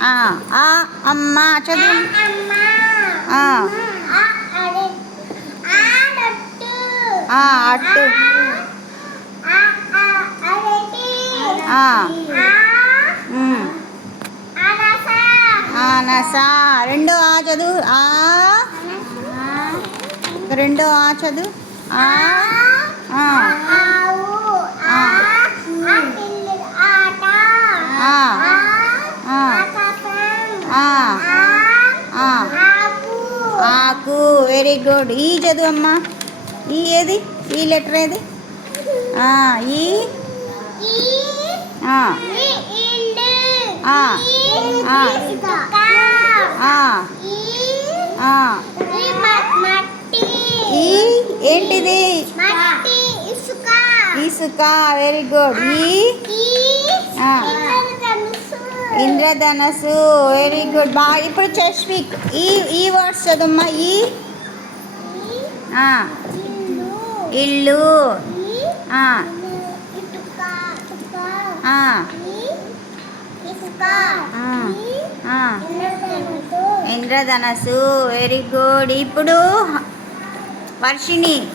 ఆ అమ్మ చదువు. అట్టు. అనస. రెండో ఆ చదువు. రెండో ఆ చదువు. ఆకు. Very good. ఈ చదువు అమ్మా. ఈ ఏది? ఈ లెటర్ ఏది? ఈ ఏంటిది? ఇసుక. Very good. ఇంద్రధనస్సు. Very good. బాగా. ఇప్పుడు చెస్విక్. ఈ వర్డ్స్ చదమ్మా. ఇల్లు. ఇంద్రధనస్సు. Very good. ఇప్పుడు వర్షిణి.